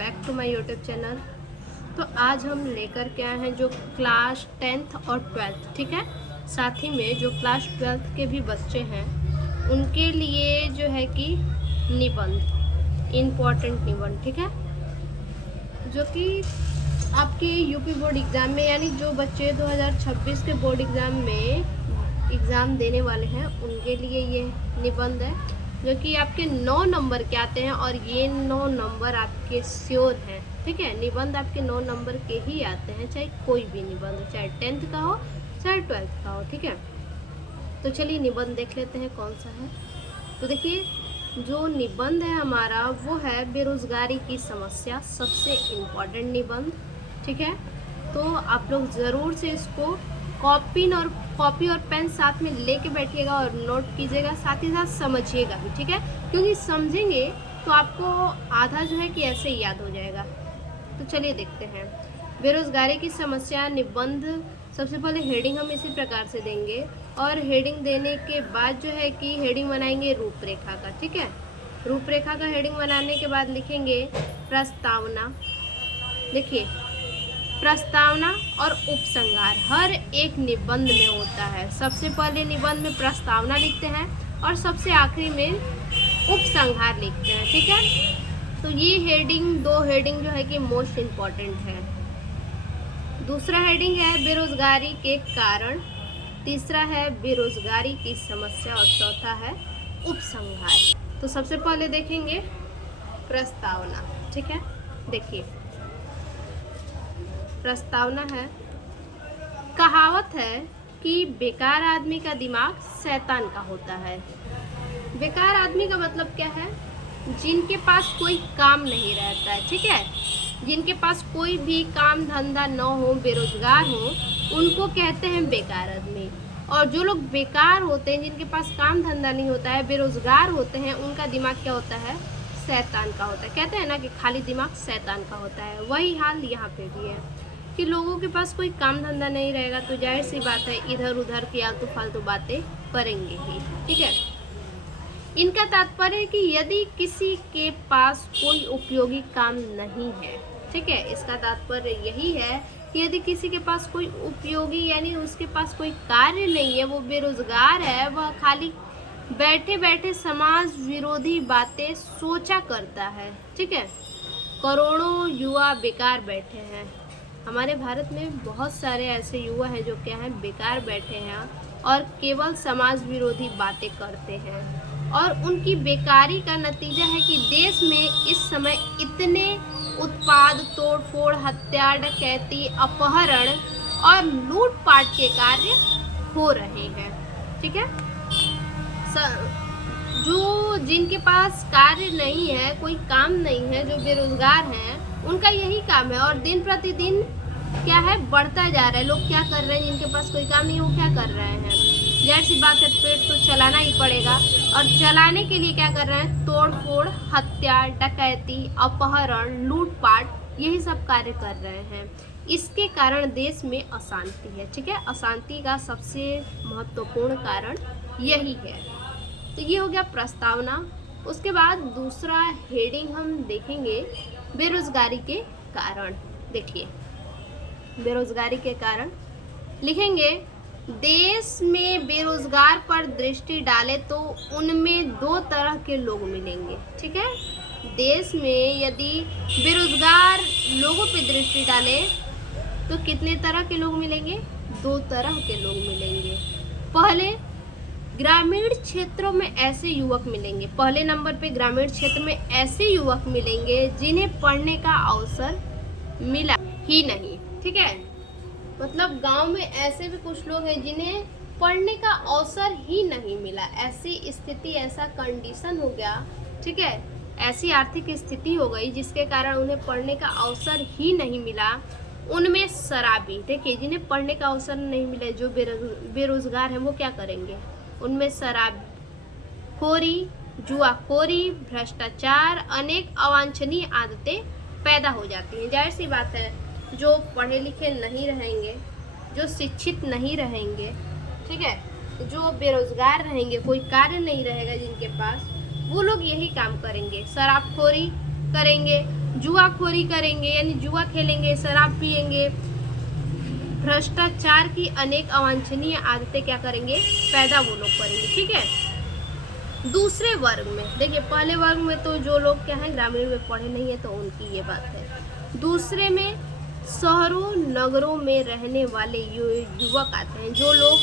Back to my YouTube channel. तो आज हम लेकर के आए हैं जो क्लास 10th और 12th, ठीक है, साथ ही में जो क्लास 12th के भी बच्चे हैं उनके लिए जो है कि निबंध, इम्पोर्टेंट निबंध, ठीक है, जो कि आपके यूपी बोर्ड एग्ज़ाम में, यानी जो बच्चे 2026 के बोर्ड एग्ज़ाम में एग्ज़ाम देने वाले हैं उनके लिए ये निबंध है, जो कि आपके 9 नंबर के आते हैं और ये 9 नंबर आपके श्योर हैं, ठीक है। निबंध आपके 9 नंबर के ही आते हैं, चाहे कोई भी निबंध, चाहे 10th का हो चाहे 12th का हो, ठीक है। तो चलिए निबंध देख लेते हैं कौन सा है। तो देखिए, जो निबंध है हमारा वो है बेरोज़गारी की समस्या, सबसे इम्पोर्टेंट निबंध, ठीक है। तो आप लोग ज़रूर से इसको कॉपी और पेन साथ में लेके बैठिएगा और नोट कीजिएगा, साथ ही साथ समझिएगा भी, ठीक है, क्योंकि समझेंगे तो आपको आधा जो है कि ऐसे ही याद हो जाएगा। तो चलिए देखते हैं बेरोज़गारी की समस्या निबंध। सबसे पहले हेडिंग हम इसी प्रकार से देंगे और हेडिंग देने के बाद जो है कि हेडिंग बनाएंगे रूपरेखा का, ठीक है। रूपरेखा का हेडिंग बनाने के बाद लिखेंगे प्रस्तावना। देखिए, प्रस्तावना और उपसंहार हर एक निबंध में होता है। सबसे पहले निबंध में प्रस्तावना लिखते हैं और सबसे आखिरी में उपसंहार लिखते हैं, ठीक है। तो ये हेडिंग, दो हेडिंग जो है कि मोस्ट इम्पॉर्टेंट है। दूसरा हेडिंग है बेरोजगारी के कारण, तीसरा है बेरोजगारी की समस्या और चौथा है उपसंहार। तो सबसे पहले देखेंगे प्रस्तावना, ठीक है। देखिए, प्रस्तावना है, कहावत है कि बेकार आदमी का दिमाग शैतान का होता है। बेकार आदमी का मतलब क्या है? जिनके पास कोई काम नहीं रहता है, ठीक है, जिनके पास कोई भी काम धंधा न हो, बेरोजगार हो, उनको कहते हैं बेकार आदमी। और जो लोग बेकार होते हैं, जिनके पास काम धंधा नहीं होता है, बेरोजगार होते हैं, उनका दिमाग क्या होता है? शैतान का होता है। कहते हैं ना कि खाली दिमाग शैतान का होता है, वही हाल यहाँ पे भी है कि लोगों के पास कोई काम धंधा नहीं रहेगा तो जाहिर सी बात है इधर उधर की आलतू फालतू बातें करेंगे ही, ठीक है। इनका तात्पर्य है कि यदि किसी के पास कोई उपयोगी काम नहीं है, ठीक है, इसका तात्पर्य यही है कि यदि किसी के पास कोई उपयोगी, यानी उसके पास कोई कार्य नहीं है, वो बेरोजगार है, वह खाली बैठे बैठे समाज विरोधी बातें सोचा करता है, ठीक है। करोड़ों युवा बेकार बैठे हैं। हमारे भारत में बहुत सारे ऐसे युवा हैं जो क्या हैं, बेकार बैठे हैं और केवल समाज विरोधी बातें करते हैं। और उनकी बेकारी का नतीजा है कि देश में इस समय इतने उत्पाद, तोड़फोड़, हत्या, डकैती, अपहरण और लूटपाट के कार्य हो रहे हैं, ठीक है। जो जिनके पास कार्य नहीं है, कोई काम नहीं है, जो बेरोजगार हैं, उनका यही काम है और दिन प्रतिदिन क्या है, बढ़ता जा रहा है। लोग क्या कर रहे हैं, जिनके पास कोई काम नहीं है वो क्या कर रहे हैं? जाहिर सी बात है, पेट तो चलाना ही पड़ेगा और चलाने के लिए क्या कर रहे हैं? तोड़ फोड़, हत्या, डकैती, अपहरण, लूटपाट, यही सब कार्य कर रहे हैं। इसके कारण देश में अशांति है, ठीक है। अशांति का सबसे महत्वपूर्ण कारण यही है। तो ये हो गया प्रस्तावना। उसके बाद दूसरा हेडिंग हम देखेंगे बेरोजगारी के कारण। देखिए, बेरोजगारी के कारण लिखेंगे, देश में बेरोजगार पर दृष्टि डाले तो उनमें 2 तरह के लोग मिलेंगे, ठीक है। देश में यदि बेरोजगार लोगों पे दृष्टि डाले तो कितने तरह के लोग मिलेंगे? 2 तरह के लोग मिलेंगे। पहले, ग्रामीण क्षेत्रों में ऐसे युवक मिलेंगे। पहले नंबर पे ग्रामीण क्षेत्र में ऐसे युवक मिलेंगे जिन्हें पढ़ने का अवसर मिला ही नहीं, ठीक है। मतलब गांव में ऐसे भी कुछ लोग हैं जिन्हें पढ़ने का अवसर ही नहीं मिला। ऐसी स्थिति, ऐसा कंडीशन हो गया, ठीक है, ऐसी आर्थिक स्थिति हो गई जिसके कारण उन्हें पढ़ने का अवसर ही नहीं मिला। उनमें शराबी, देखिए, जिन्हें पढ़ने का अवसर नहीं मिला, जो बेरोजगार हैं, वो क्या करेंगे? उनमें शराबखोरी, जुआखोरी, भ्रष्टाचार, अनेक अवांछनीय आदतें पैदा हो जाती हैं। जाहिर सी बात है, जो पढ़े लिखे नहीं रहेंगे, जो शिक्षित नहीं रहेंगे, ठीक है, जो बेरोजगार रहेंगे, कोई कार्य नहीं रहेगा जिनके पास, वो लोग यही काम करेंगे, शराबखोरी करेंगे, जुआखोरी करेंगे यानी जुआ खेलेंगे, शराब पिएंगे, भ्रष्टाचार की अनेक अवांछनीय आदतें क्या करेंगे, पैदा वो लोग करेंगे। ठीक है। दूसरे वर्ग में देखिए, पहले वर्ग में तो जो लोग क्या है ग्रामीण में पढ़े नहीं है तो उनकी ये बात है। दूसरे में शहरों नगरों में रहने वाले युवक आते हैं, जो लोग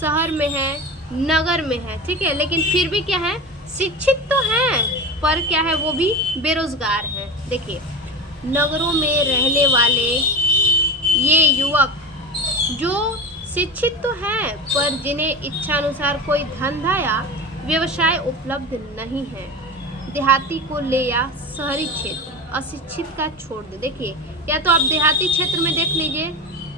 शहर में हैं, नगर में है, ठीक है, लेकिन फिर भी क्या है, शिक्षित तो हैं पर क्या है, वो भी बेरोजगार हैं। देखिए, नगरों में रहने वाले ये युवक जो शिक्षित तो हैं पर जिन्हें इच्छानुसार कोई धंधा या व्यवसाय उपलब्ध नहीं है, देहाती को ले या शहरी क्षेत्र, अशिक्षित का छोड़ दे। देखिए, या तो आप देहाती क्षेत्र में देख लीजिए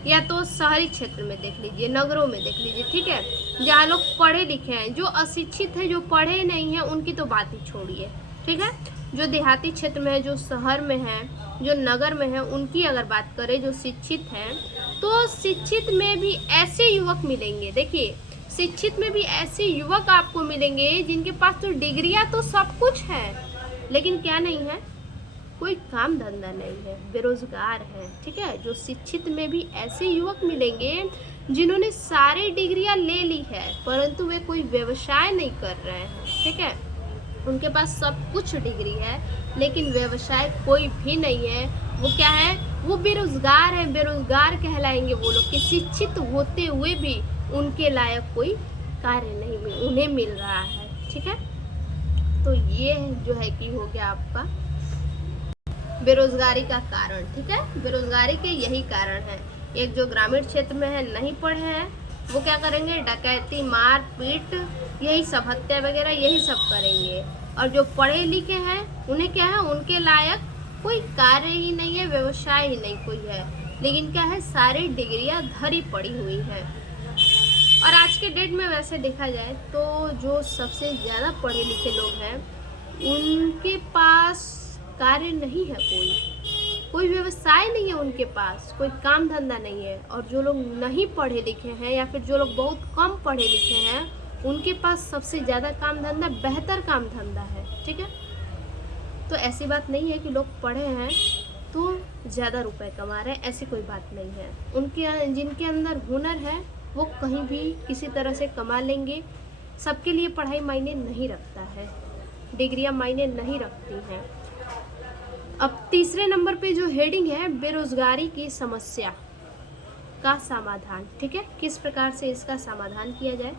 या तो शहरी क्षेत्र में देख लीजिए, नगरों में देख लीजिए, ठीक है, जहाँ लोग पढ़े लिखे हैं। जो अशिक्षित है, जो पढ़े नहीं हैं, उनकी तो बात ही छोड़िए, ठीक है। जो देहाती क्षेत्र में है, जो शहर में है, जो नगर में है, उनकी अगर बात करें, जो शिक्षित हैं, तो शिक्षित में भी ऐसे युवक मिलेंगे। देखिए, शिक्षित में भी ऐसे युवक आपको मिलेंगे जिनके पास तो डिग्रियां तो सब कुछ है, लेकिन क्या नहीं है, कोई काम धंधा नहीं है, बेरोजगार है। ठीक है। जो शिक्षित में भी ऐसे युवक मिलेंगे जिन्होंने सारी डिग्रियां ले ली है परंतु वे कोई व्यवसाय नहीं कर रहे हैं। ठीक है। उनके पास सब कुछ डिग्री है लेकिन व्यवसाय कोई भी नहीं है। वो क्या है, वो बेरोजगार है, बेरोजगार कहलाएंगे वो लोग कि शिक्षित होते हुए भी उनके लायक कोई कार्य नहीं उन्हें मिल रहा है। ठीक है। तो ये जो है कि हो गया आपका बेरोजगारी का कारण। ठीक है। बेरोजगारी के यही कारण है। एक जो ग्रामीण क्षेत्र में है, नहीं पढ़े हैं, वो क्या करेंगे, डकैती, मार पीट, यही सब, हत्या वगैरह यही सब करेंगे। और जो पढ़े लिखे हैं उन्हें क्या है, उनके लायक कोई कार्य ही नहीं है, व्यवसाय ही नहीं कोई है, लेकिन क्या है, सारी डिग्रियां धरी पड़ी हुई हैं। और आज के डेट में वैसे देखा जाए तो जो सबसे ज़्यादा पढ़े लिखे लोग हैं उनके पास कार्य नहीं है, कोई व्यवसाय नहीं है, उनके पास कोई काम धंधा नहीं है। और जो लोग नहीं पढ़े लिखे हैं या फिर जो लोग बहुत कम पढ़े लिखे हैं उनके पास सबसे ज़्यादा काम धंधा, बेहतर काम धंधा है। ठीक है। तो ऐसी बात नहीं है कि लोग पढ़े हैं तो ज़्यादा रुपए कमा रहे हैं, ऐसी कोई बात नहीं है। उनके जिनके अंदर हुनर है वो कहीं भी किसी तरह से कमा लेंगे। सबके लिए पढ़ाई मायने नहीं रखता है, डिग्रियां मायने नहीं रखती हैं। अब तीसरे नंबर पे जो हेडिंग है, बेरोजगारी की समस्या का समाधान। ठीक है। किस प्रकार से इसका समाधान किया जाए।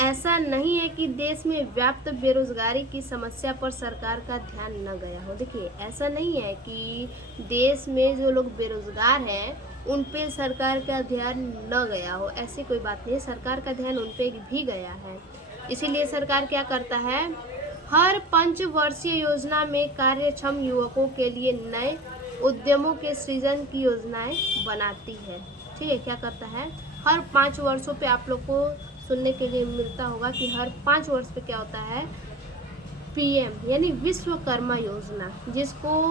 ऐसा नहीं है कि देश में व्याप्त बेरोजगारी की समस्या पर सरकार का ध्यान न गया हो। देखिए, ऐसा नहीं है कि देश में जो लोग बेरोजगार हैं उन पे सरकार का ध्यान न गया हो, ऐसी कोई बात नहीं है। सरकार का ध्यान उन पे भी गया है। इसीलिए सरकार क्या करता है, हर पंचवर्षीय योजना में कार्यक्षम युवकों के लिए नए उद्यमों के सृजन की योजनाएं बनाती है। ठीक है। क्या करता है, हर 5 वर्षों पे आप लोग को सुनने के लिए मिलता होगा कि हर 5 वर्ष पे क्या होता है, पीएम यानी विश्वकर्मा योजना, जिसको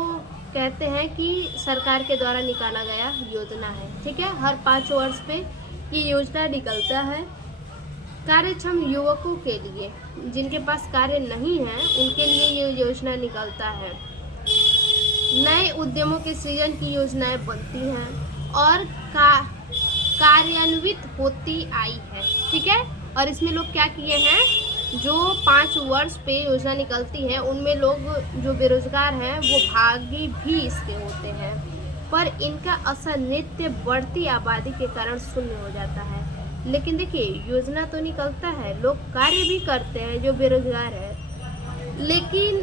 कहते हैं कि सरकार के द्वारा निकाला गया योजना है। ठीक है। हर 5 वर्ष पे ये योजना निकलता है कार्यक्षम युवकों के लिए, जिनके पास कार्य नहीं है उनके लिए ये योजना निकलता है। नए उद्यमों के सृजन की योजनाएं बनती हैं और कार्यान्वित होती आई है। ठीक है। और इसमें लोग क्या किए हैं, जो 5 वर्ष पे योजना निकलती है उनमें लोग जो बेरोजगार हैं वो भागी भी इसके होते हैं, पर इनका असर नित्य बढ़ती आबादी के कारण शून्य हो जाता है। लेकिन देखिए, योजना तो निकलता है, लोग कार्य भी करते हैं जो बेरोजगार है, लेकिन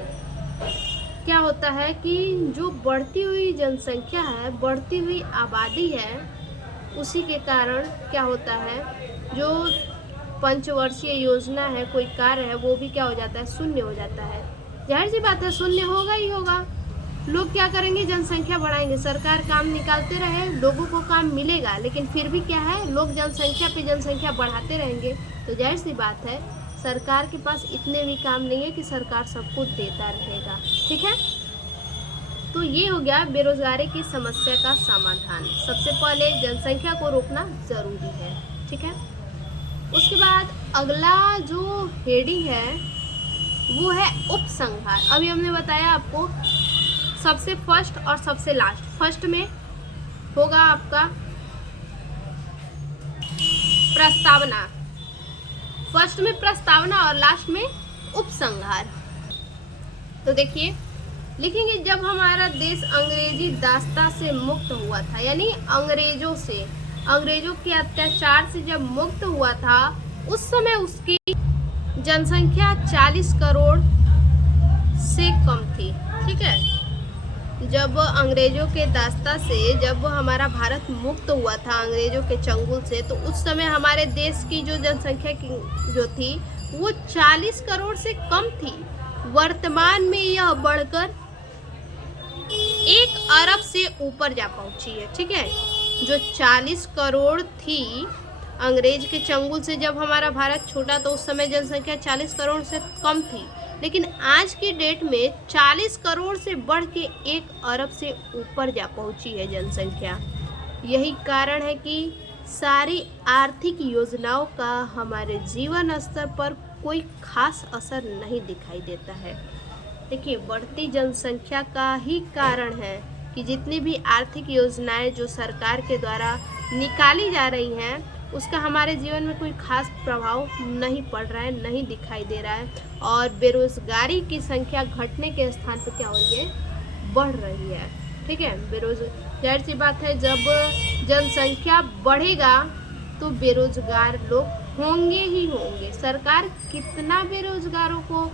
क्या होता है कि जो बढ़ती हुई जनसंख्या है, बढ़ती हुई आबादी है, उसी के कारण क्या होता है, जो पंचवर्षीय योजना है, कोई कार्य है, वो भी क्या हो जाता है, शून्य हो जाता है। जाहिर सी बात है, शून्य होगा ही होगा। लोग क्या करेंगे, जनसंख्या बढ़ाएंगे, सरकार काम निकालते रहे, लोगों को काम मिलेगा, लेकिन फिर भी क्या है, लोग जनसंख्या पे जनसंख्या बढ़ाते रहेंगे, तो जाहिर सी बात है सरकार के पास इतने भी काम नहीं है कि सरकार सबको देता रहेगा। ठीक है। तो ये हो गया बेरोजगारी की समस्या का समाधान। सबसे पहले जनसंख्या को रोकना जरूरी है। ठीक है। उसके बाद अगला जो हेडिंग है वो है उपसंहार। अभी हमने बताया आपको सबसे फर्स्ट और सबसे लास्ट। फर्स्ट में होगा आपका प्रस्तावना, फर्स्ट में प्रस्तावना और लास्ट में उपसंहार। तो देखिए लिखेंगे, जब हमारा देश अंग्रेजी दास्ता से मुक्त हुआ था, यानी अंग्रेजों के अत्याचार से जब मुक्त हुआ था, उस समय उसकी जनसंख्या 40 करोड़ से कम थी। ठीक है, जब अंग्रेजों के दास्ता से जब हमारा भारत मुक्त हुआ था अंग्रेजों के चंगुल से, तो उस समय हमारे देश की जो जनसंख्या जो थी वो 40 करोड़ से कम थी। वर्तमान में यह बढ़कर 1 अरब से ऊपर जा पहुंची है। ठीक है, जो 40 करोड़ थी अंग्रेज के चंगुल से जब हमारा भारत छूटा, तो उस समय जनसंख्या 40 करोड़ से कम थी, लेकिन आज की डेट में 40 करोड़ से बढ़ के 1 अरब से ऊपर जा पहुंची है जनसंख्या। यही कारण है कि सारी आर्थिक योजनाओं का हमारे जीवन स्तर पर कोई खास असर नहीं दिखाई देता है। देखिए, बढ़ती जनसंख्या का ही कारण है कि जितनी भी आर्थिक योजनाएं जो सरकार के द्वारा निकाली जा रही हैं, उसका हमारे जीवन में कोई खास प्रभाव नहीं पड़ रहा है, नहीं दिखाई दे रहा है, और बेरोजगारी की संख्या घटने के स्थान पर क्या हो रही है, बढ़ रही है। ठीक है, जाहिर सी बात है, जब जनसंख्या बढ़ेगा तो बेरोजगार लोग होंगे ही होंगे। सरकार कितना बेरोजगारों को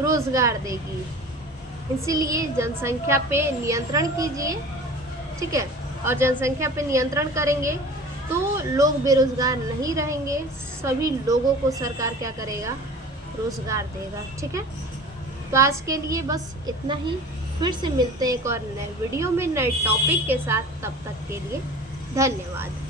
रोजगार देगी, इसीलिए जनसंख्या पे नियंत्रण कीजिए। ठीक है, और जनसंख्या पे नियंत्रण करेंगे तो लोग बेरोजगार नहीं रहेंगे, सभी लोगों को सरकार क्या करेगा, रोजगार देगा। ठीक है, तो आज के लिए बस इतना ही। फिर से मिलते हैं एक और नए वीडियो में नए टॉपिक के साथ। तब तक के लिए धन्यवाद।